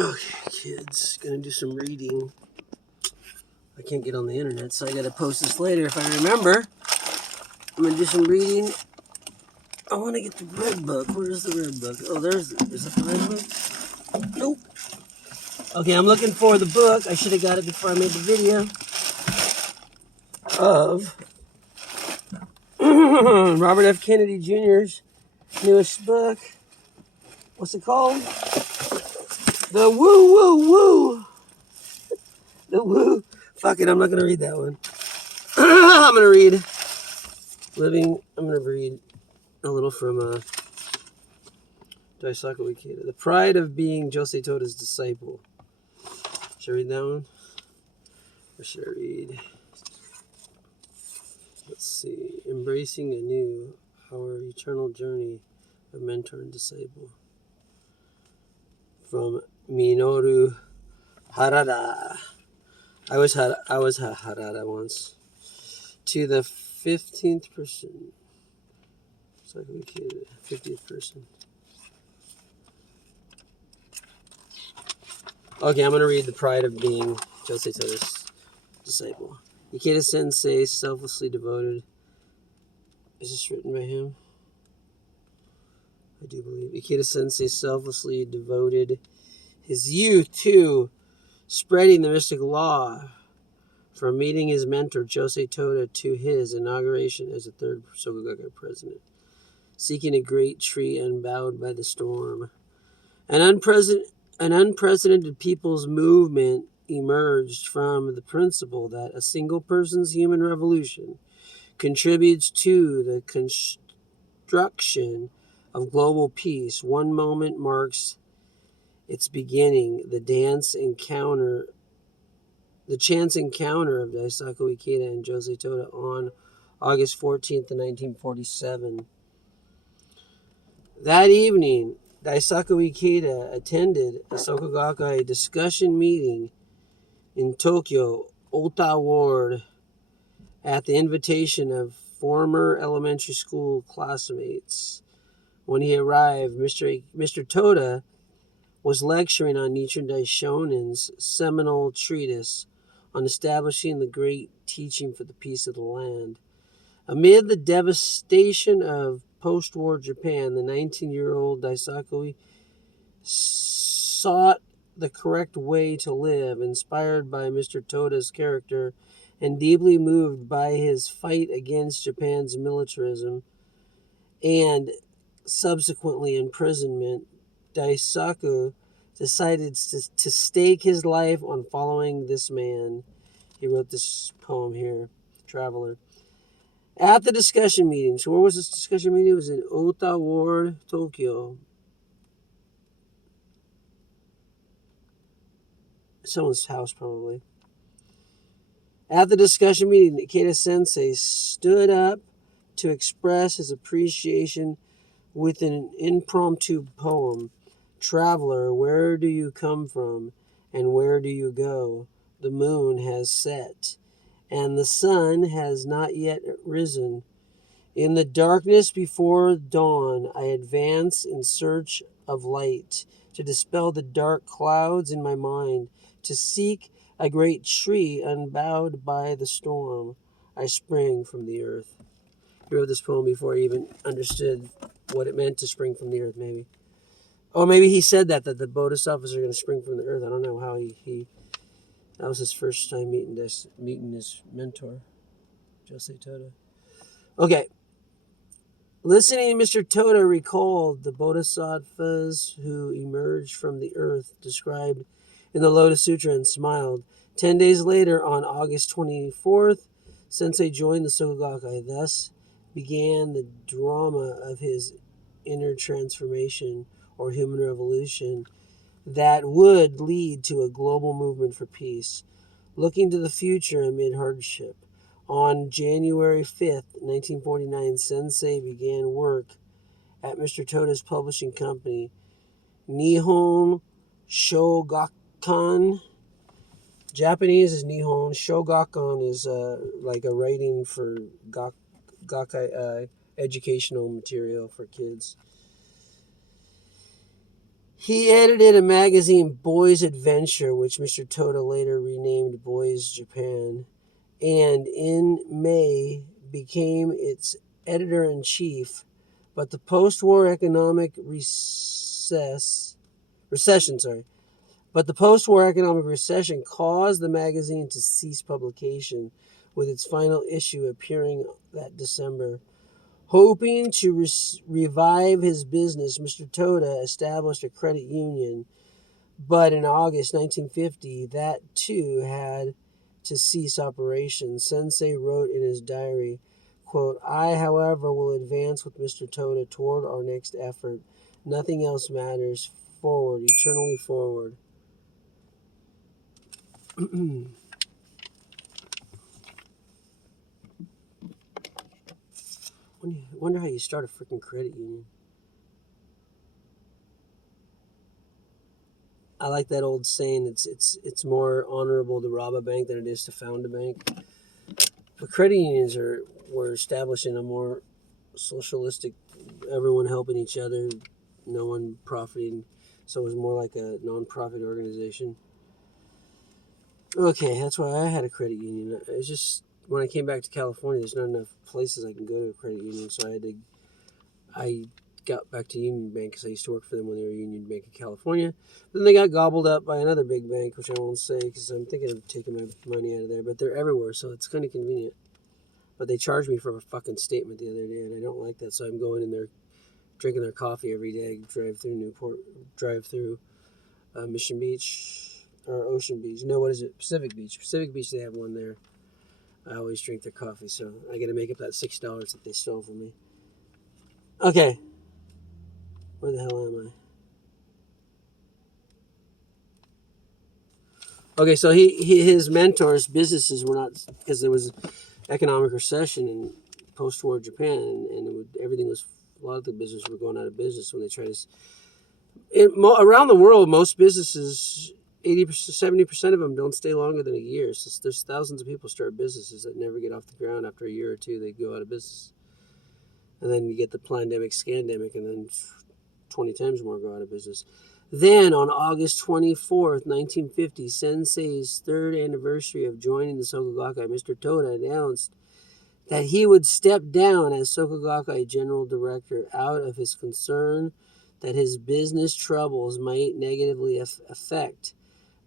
Okay, kids, gonna do some reading. I can't get on the internet, so I gotta post this later if I remember. I'm gonna do some reading. I want to get the red book. Where's the red book? Oh, there's the red book. Nope. Okay, I'm looking for the book. I should have got it before I made the video. Of Robert F. Kennedy Jr.'s newest book. What's it called? The Woo Woo Woo. The Woo. Fuck it, I'm not gonna read that one. I'm gonna read a little from Daisaku Ikeda. The Pride of Being Josei Toda's Disciple. Should I read that one? Or should I read? Let's see. Embracing anew our eternal journey of mentor and disciple. From Minoru Harada. I was Harada once. To the 15th person. It's like we kid, 50th person. Okay, I'm going to read The Pride of Being Josei Toda's Disciple. Ikeda Sensei, selflessly devoted. Is this written by him? I do believe. Ikeda Sensei selflessly devoted his youth to spreading the mystic law, from meeting his mentor Josei Toda to his inauguration as the third Sokogaku president, seeking a great tree unbowed by the storm. An unprecedented people's movement emerged from the principle that a single person's human revolution contributes to the construction of global peace. One moment marks its beginning, the chance encounter of Daisaku Ikeda and Josei Toda on August 14th, 1947. That evening, Daisaku Ikeda attended a Sokogaku discussion meeting in Tokyo, Ota Ward, at the invitation of former elementary school classmates. When he arrived, Mr. Toda was lecturing on Nichiren Daishonin's seminal treatise on establishing the great teaching for the peace of the land. Amid the devastation of post-war Japan, the 19-year-old Daisaku sought the correct way to live, inspired by Mr. Toda's character and deeply moved by his fight against Japan's militarism and subsequently imprisonment. Daisaku decided to stake his life on following this man. He wrote this poem here, Traveler. At the discussion meeting, so where was this discussion meeting? It was in Ota Ward, Tokyo. Someone's house, probably. At the discussion meeting, Ikeda Sensei stood up to express his appreciation with an impromptu poem. Traveler, where do you come from, and where do you go? The moon has set, and the sun has not yet risen. In the darkness before dawn, I advance in search of light, to dispel the dark clouds in my mind, to seek a great tree unbowed by the storm. I spring from the earth. He wrote this poem before he even understood what it meant to spring from the earth, maybe. Or maybe he said that the bodhisattvas are going to spring from the earth. I don't know how he that was his first time meeting his mentor, Josei Toda. Okay. Listening, Mr. Toda recalled the bodhisattvas who emerged from the earth described in the Lotus Sutra and smiled. 10 days later, on August 24th, Sensei joined the Sokogaku. Thus began the drama of his inner transformation or human revolution that would lead to a global movement for peace. Looking to the future amid hardship, on January 5th, 1949, Sensei began work at Mr. Toda's publishing company, Nihon Shogakukan. Japanese is Nihon. Shogakukan is like a writing for educational material for kids. He edited a magazine, Boys Adventure, which Mr. Toda later renamed Boys Japan, and in May became its editor-in-chief. But the post-war economic recession caused the magazine to cease publication, with its final issue appearing that December. Hoping to revive his business, Mr. Toda established a credit union, but in August 1950, that too had to cease operations. Sensei wrote in his diary, quote, "I, however, will advance with Mr. Toda toward our next effort. Nothing else matters. Forward, eternally forward." Wonder how you start a freaking credit union. I like that old saying. It's more honorable to rob a bank than it is to found a bank. But credit unions were established in a more socialistic, everyone helping each other, no one profiting. So it was more like a non-profit organization. Okay, that's why I had a credit union. It's just when I came back to California, there's not enough places I can go to a credit union, so I got back to Union Bank because I used to work for them when they were Union Bank of California. Then they got gobbled up by another big bank, which I won't say because I'm thinking of taking my money out of there. But they're everywhere, so it's kind of convenient. But they charged me for a fucking statement the other day, and I don't like that. So I'm going in there, drinking their coffee every day. Drive through Mission Beach or Ocean Beach. No, what is it? Pacific Beach. Pacific Beach. They have one there. I always drink their coffee, so I got to make up that $6 that they stole from me. Okay. Where the hell am I? Okay, so his mentors' businesses were not, because there was economic recession in post-war Japan, and everything was, a lot of the businesses were going out of business when they tried to. Around the world, most businesses, 80%, 70% of them don't stay longer than a year. So there's thousands of people start businesses that never get off the ground. After a year or two, they go out of business. And then you get the pandemic, scandemic, and then 20 times more go out of business. Then, on August 24th, 1950, Sensei's third anniversary of joining the Soka Gakkai, Mr. Toda announced that he would step down as Soka Gakkai General Director out of his concern that his business troubles might negatively affect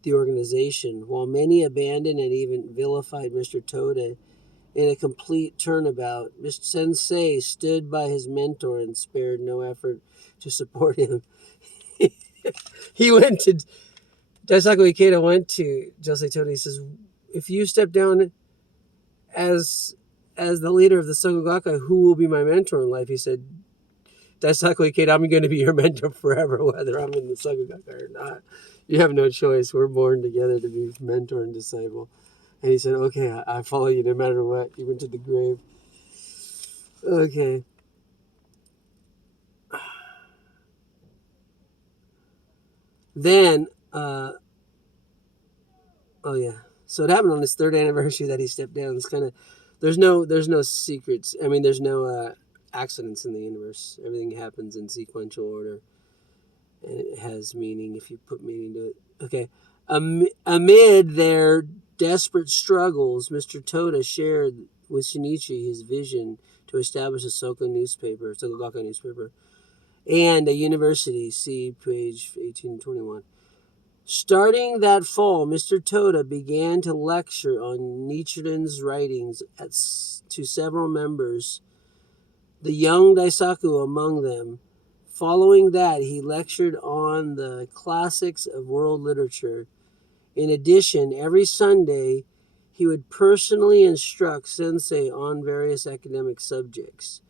the organization. While many abandoned and even vilified Mr. Toda in a complete turnabout, Mr. Sensei stood by his mentor and spared no effort to support him. Daisaku Ikeda went to Josei Toda. He says, "If you step down as the leader of the Soka Gakkai, who will be my mentor in life?" He said, "Daisaku Ikeda, I'm going to be your mentor forever, whether I'm in the Soka Gakkai or not. You have no choice. We're born together to be mentor and disciple." And he said, "Okay, I follow you no matter what, even to the grave." Okay. Then, oh yeah. So it happened on his third anniversary that he stepped down. It's kind of, there's no secrets. I mean, there's no accidents in the universe. Everything happens in sequential order, and it has meaning if you put meaning to it. Okay. Amid their desperate struggles, Mr. Toda shared with Shinichi his vision to establish a Soka Gakkai newspaper, and a university. See page 1821. Starting that fall, Mr. Toda began to lecture on Nichiren's writings to several members, the young Daisaku among them. Following that, he lectured on the classics of world literature. In addition, every Sunday, he would personally instruct Sensei on various academic subjects.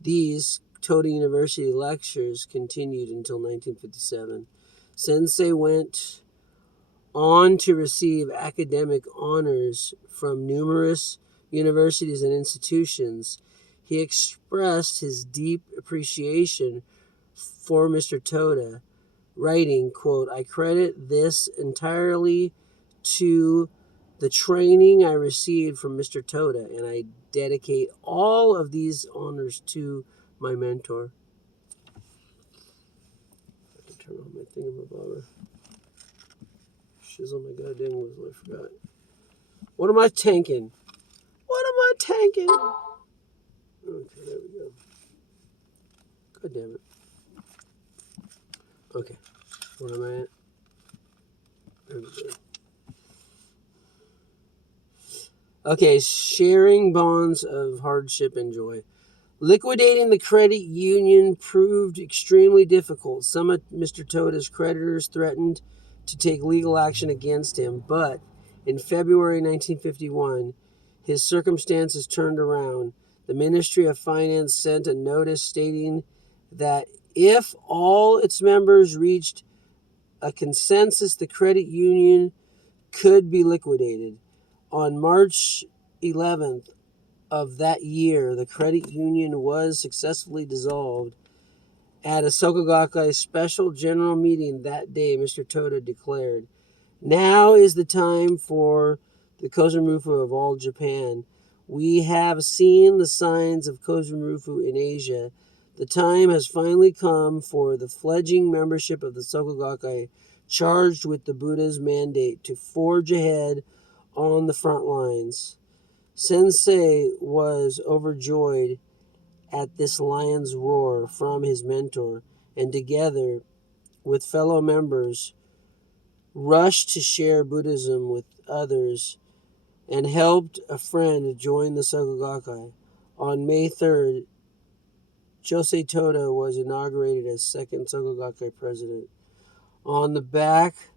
These Toda University lectures continued until 1957. Sensei went on to receive academic honors from numerous universities and institutions. He expressed his deep appreciation for Mr. Toda, writing, quote, "I credit this entirely to the training I received from Mr. Toda, and I dedicate all of these honors to my mentor." I have to turn on my thingamabobber. Shizzle my goddamn whistle, I forgot. What am I tanking? What am I tanking? Okay, there we go. God damn it. Okay, where am I at? There we go. Okay, sharing bonds of hardship and joy. Liquidating the credit union proved extremely difficult. Some of Mr. Toda's creditors threatened to take legal action against him, but in February 1951, his circumstances turned around. The Ministry of Finance sent a notice stating that if all its members reached a consensus, the credit union could be liquidated. On March 11th of that year, the credit union was successfully dissolved. At a Sokogakai special general meeting that day, Mr. Toda declared, "Now is the time for the Kozenrufu of all Japan. We have seen the signs of Kozenrufu in Asia. The time has finally come for the fledgling membership of the Sokogakai, charged with the Buddha's mandate to forge ahead on the front lines." Sensei was overjoyed at this lion's roar from his mentor, and together with fellow members rushed to share Buddhism with others and helped a friend join the Sokogakai. On May 3rd, Josei Toda was inaugurated as second Sokogakai president. On the back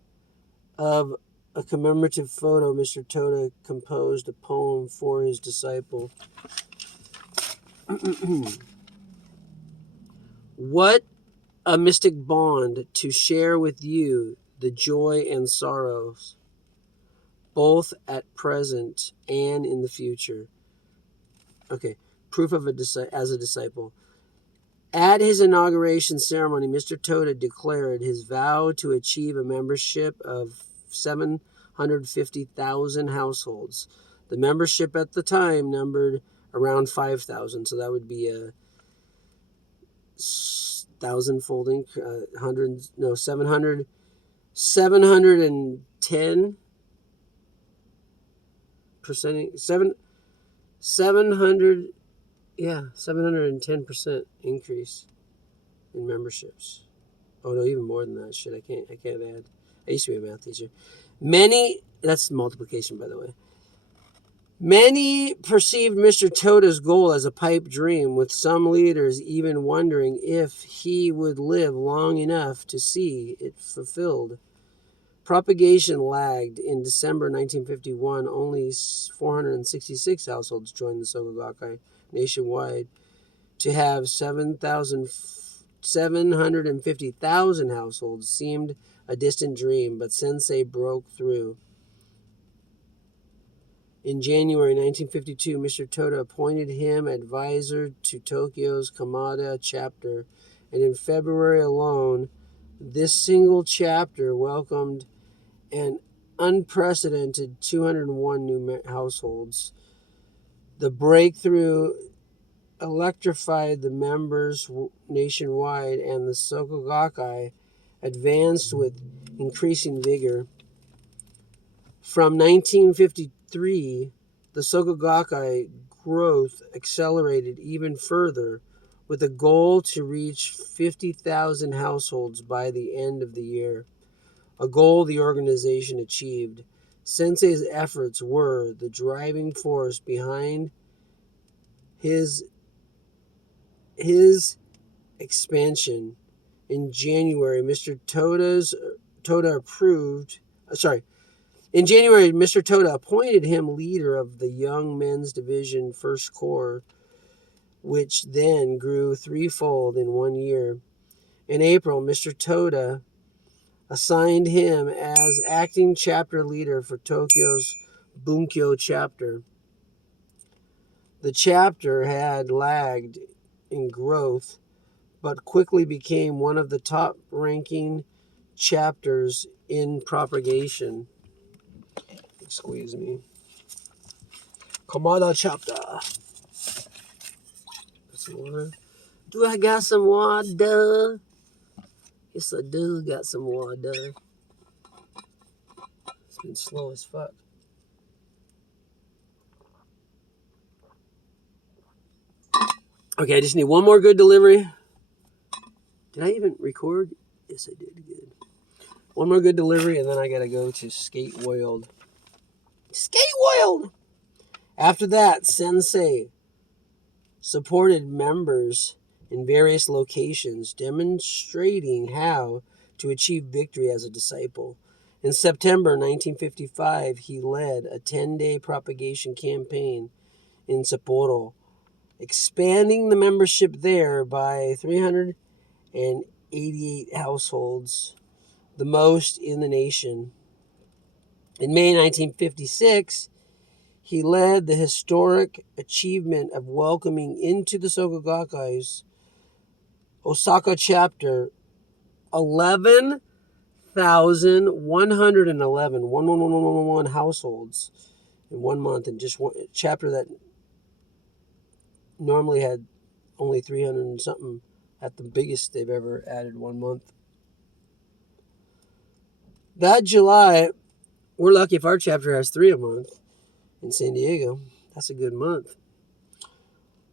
of a commemorative photo, Mr. Toda composed a poem for his disciple. What a mystic bond to share with you the joy and sorrows, both at present and in the future. Okay, proof of as a disciple. At his inauguration ceremony, Mr. Toda declared his vow to achieve a membership of 750,000 households. The membership at the time numbered around 5,000, so that would be a thousand-folding, 710%, 710% increase in memberships. Oh no, even more than that. Shit, I can't add. I used to be a math teacher. That's multiplication, by the way. Many perceived Mr. Toda's goal as a pipe dream, with some leaders even wondering if he would live long enough to see it fulfilled. Propagation lagged. In December 1951, only 466 households joined the Sokogakai nationwide. To have 750,000 households seemed a distant dream, but Sensei broke through. In January 1952, Mr. Toda appointed him advisor to Tokyo's Kamada chapter, and in February alone, this single chapter welcomed an unprecedented 201 new households. The breakthrough electrified the members nationwide, and the Sokogakai advanced with increasing vigor. From 1953, the Sokogakai growth accelerated even further, with a goal to reach 50,000 households by the end of the year, a goal the organization achieved. Sensei's efforts were the driving force behind his expansion. In January, Mr. Toda appointed him leader of the Young Men's Division First Corps, which then grew threefold in 1 year. In April, Mr. Toda assigned him as acting chapter leader for Tokyo's Bunkyo chapter. The chapter had lagged in growth, but quickly became one of the top-ranking chapters in propagation. Squeeze me. Kamada chapter. Some water. Do I got some water? Guess I do got some more done. It's been slow as fuck. Okay, I just need one more good delivery. Did I even record? Yes, I did. Good. One more good delivery, and then I gotta go to Skate World. Skate World! After that, Sensei supported members in various locations, demonstrating how to achieve victory as a disciple. In September 1955, he led a 10-day propagation campaign in Sapporo, expanding the membership there by 388 households, the most in the nation. In May 1956, he led the historic achievement of welcoming into the Soka Gakkai's Osaka chapter 11,111 households in 1 month, and just one chapter that normally had only 300 and something at the biggest they've ever added 1 month. That July, we're lucky if our chapter has 3 a month in San Diego. That's a good month.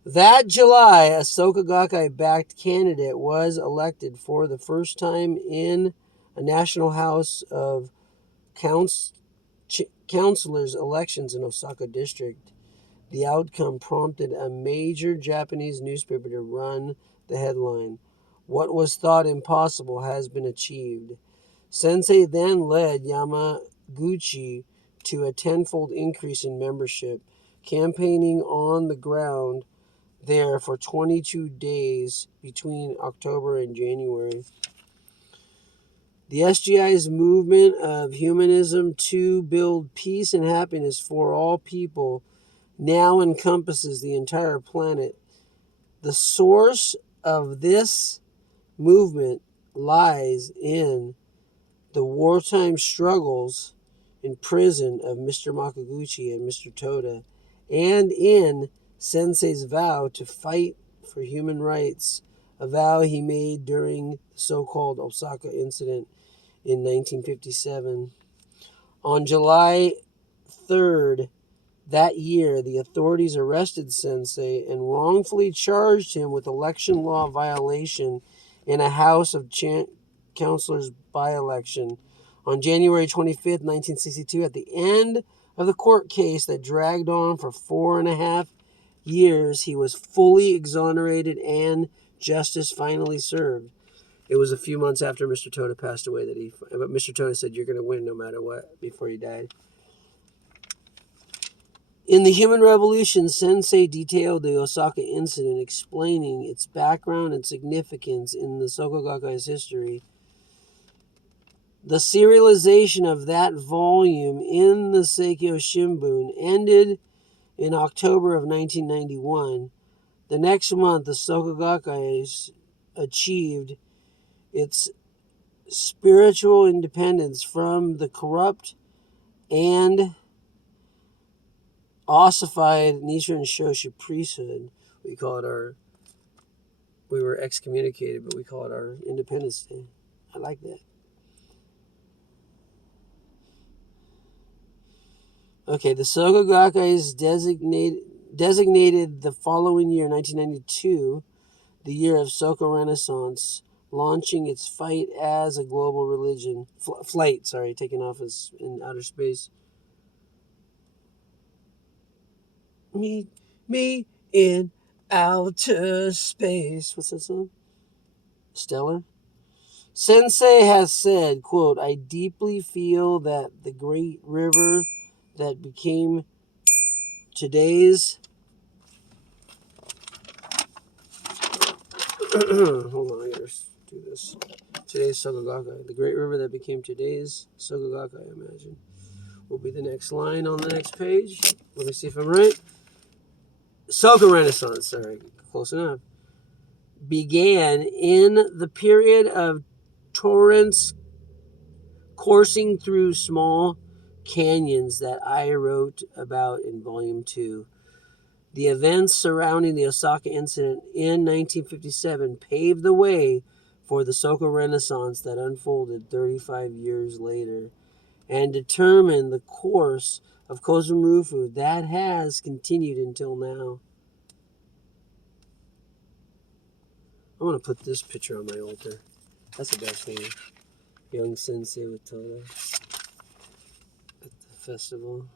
That July, a Soka Gakkai-backed candidate was elected for the first time in a National House of Councilors elections in Osaka District. The outcome prompted a major Japanese newspaper to run the headline, "What was thought impossible has been achieved." Sensei then led Yamaguchi to a tenfold increase in membership, campaigning on the ground there for 22 days between October and January. The SGI's movement of humanism to build peace and happiness for all people now encompasses the entire planet. The source of this movement lies in the wartime struggles in prison of Mr. Makaguchi and Mr. Toda, and in Sensei's vow to fight for human rights, a vow he made during the so-called Osaka incident in 1957. On July 3rd that year, the authorities arrested Sensei and wrongfully charged him with election law violation in a House of Councilors by-election. On January 25th, 1962, at the end of the court case that dragged on for 4.5 years, he was fully exonerated and justice finally served. It was a few months after Mr. Toda passed away but Mr. Toda said, "You're going to win no matter what," before he died. In the Human Revolution, Sensei detailed the Osaka incident, explaining its background and significance in the Soka Gakkai's history. The serialization of that volume in the Seikyo Shimbun ended in October of 1991. The next month, the Soka Gakkai achieved its spiritual independence from the corrupt and ossified Nichiren Shoshu priesthood. We were excommunicated, but we call it our Independence Day. I like that. Okay, the Soka Gakkai designated the following year, 1992, the year of Soka Renaissance, launching its fight as a global religion. Taking off in outer space. Meet me in outer space. What's that song? Stellar? Sensei has said, quote, "I deeply feel that the great river that became today's..." Hold on, I gotta do this. Today's Soka Gakkai. The great river that became today's Soka Gakkai, I imagine, will be the next line on the next page. Let me see if I'm right. Soka Renaissance, close enough, began in the period of torrents coursing through small canyons that I wrote about in Volume 2. The events surrounding the Osaka incident in 1957 paved the way for the Soka Renaissance that unfolded 35 years later and determined the course of Kozumarufu that has continued until now. I want to put this picture on my altar. That's the best thing. Young sensei with Toda at the festival.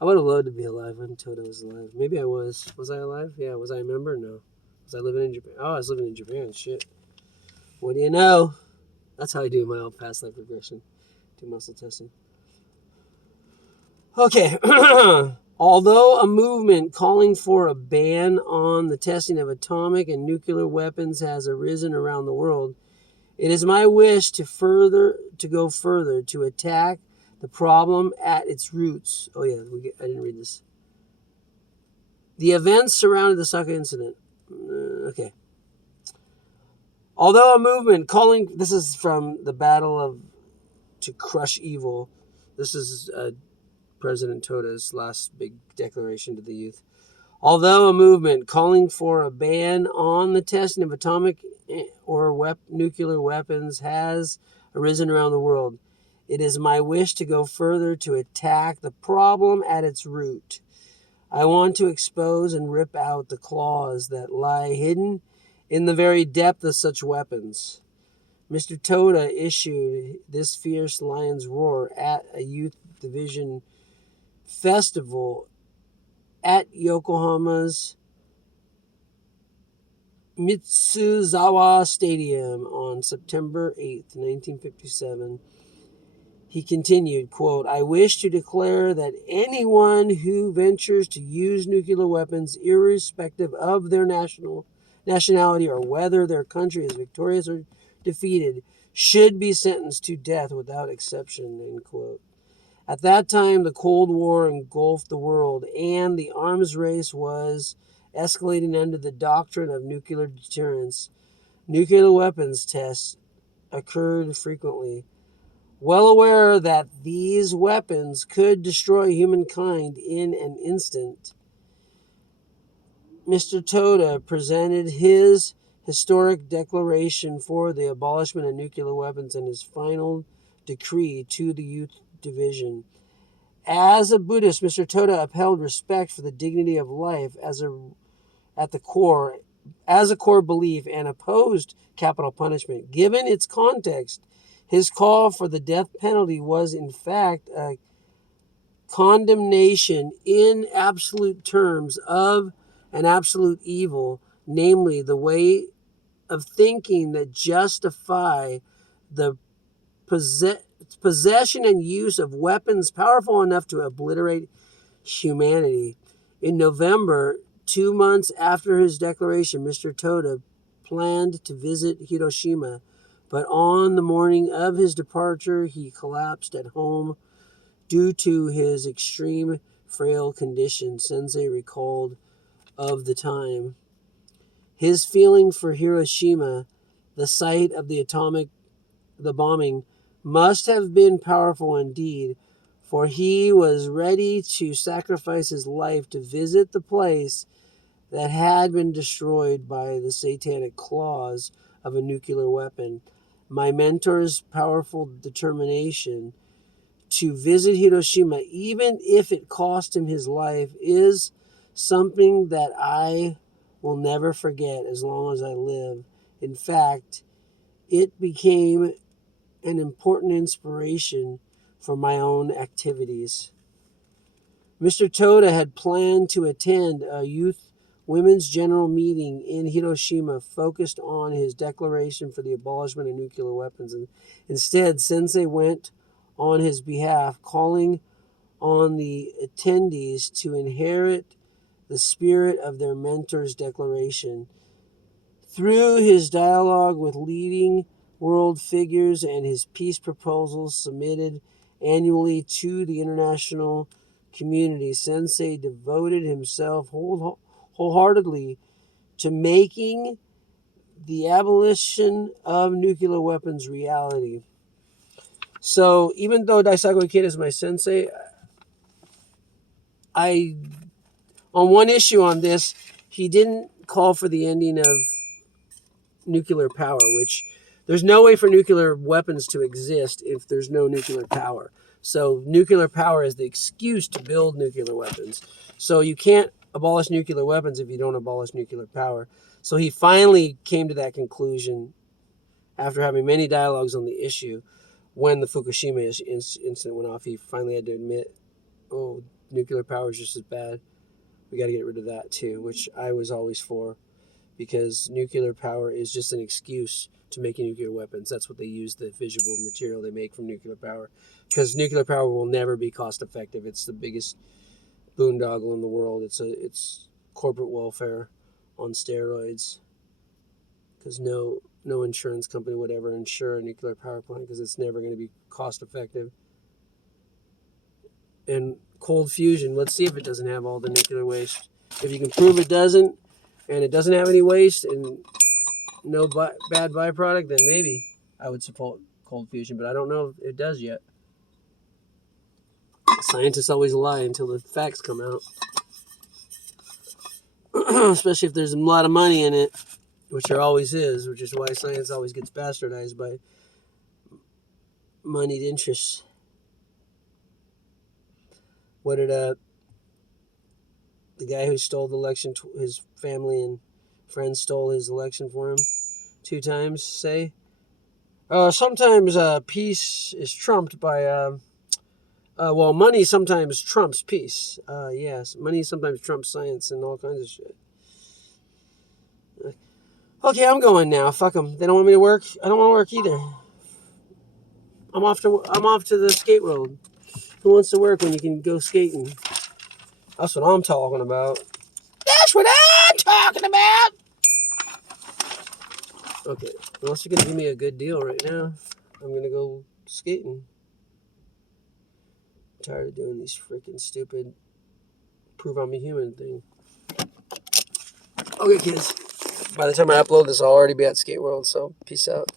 I would have loved to be alive when Toda was alive. Maybe I was. Was I alive? Yeah. Was I a member? No. Was I living in Japan? Oh, I was living in Japan. Shit. What do you know? That's how I do my old past life regression. Do muscle testing. Okay. Although a movement calling for a ban on the testing of atomic and nuclear weapons has arisen around the world, it is my wish to go further to attack the problem at its roots. Oh yeah, I didn't read this. The events surrounding the Saka incident. Okay. Although a movement calling, this is from the battle to crush evil. This is President Toda's last big declaration to the youth. Although a movement calling for a ban on the testing of atomic or nuclear weapons has arisen around the world, it is my wish to go further to attack the problem at its root. I want to expose and rip out the claws that lie hidden in the very depth of such weapons. Mr. Toda issued this fierce lion's roar at a youth division festival at Yokohama's Mitsuzawa Stadium on September 8th, 1957. He continued, quote, I wish to declare that anyone who ventures to use nuclear weapons, irrespective of their nationality or whether their country is victorious or defeated, should be sentenced to death without exception, end quote. At that time, the Cold War engulfed the world, and the arms race was escalating under the doctrine of nuclear deterrence. Nuclear weapons tests occurred frequently. Well aware that these weapons could destroy humankind in an instant, Mr. Toda presented his historic declaration for the abolishment of nuclear weapons and his final decree to the youth division. As a Buddhist, Mr. Toda upheld respect for the dignity of life as a core belief and opposed capital punishment. Given its context, his call for the death penalty was in fact a condemnation in absolute terms of an absolute evil, namely the way of thinking that justify the possession and use of weapons powerful enough to obliterate humanity. In November, 2 months after his declaration, Mr. Toda planned to visit Hiroshima, but on the morning of his departure, he collapsed at home due to his extreme frail condition, Sensei recalled of the time. His feeling for Hiroshima, the site of the bombing, must have been powerful indeed, for he was ready to sacrifice his life to visit the place that had been destroyed by the satanic claws of a nuclear weapon. My mentor's powerful determination to visit Hiroshima, even if it cost him his life, is something that I will never forget as long as I live. In fact, it became an important inspiration for my own activities. Mr. Toda had planned to attend a women's general meeting in Hiroshima focused on his declaration for the abolishment of nuclear weapons. And instead, Sensei went on his behalf, calling on the attendees to inherit the spirit of their mentor's declaration. Through his dialogue with leading world figures and his peace proposals submitted annually to the international community, Sensei devoted himself wholeheartedly to making the abolition of nuclear weapons reality. So even though Daisaku Ikeda is my sensei, on on one issue on this, he didn't call for the ending of nuclear power, which there's no way for nuclear weapons to exist if there's no nuclear power. So nuclear power is the excuse to build nuclear weapons. So you can't abolish nuclear weapons if you don't abolish nuclear power. So he finally came to that conclusion after having many dialogues on the issue. When the Fukushima incident went off, he finally had to admit, oh, nuclear power is just as bad. We got to get rid of that too, which I was always for, because nuclear power is just an excuse to making nuclear weapons. That's what they use, the fissile material they make from nuclear power, because nuclear power will never be cost effective. It's the biggest boondoggle in the world. It's corporate welfare on steroids, because no insurance company would ever insure a nuclear power plant because it's never going to be cost effective. And cold fusion, let's see if it doesn't have all the nuclear waste. If you can prove it doesn't, and it doesn't have any waste and no bad byproduct, then maybe I would support cold fusion, but I don't know if it does yet. Scientists always lie until the facts come out. Especially if there's a lot of money in it, which there always is, which is why science always gets bastardized by moneyed interests. What did the guy who stole the election, his family and friends stole his election for him 2 times, say? Sometimes peace is trumped by, money sometimes trumps peace. Yes, money sometimes trumps science and all kinds of shit. Okay, I'm going now. Fuck them. They don't want me to work. I don't want to work either. I'm off to the skate road. Who wants to work when you can go skating? That's what I'm talking about. That's what I'm talking about. Okay, unless you're gonna give me a good deal right now, I'm gonna go skating. I'm tired of doing these freaking stupid prove I'm a human thing. Okay, kids. By the time I upload this, I'll already be at Skate World, so peace out.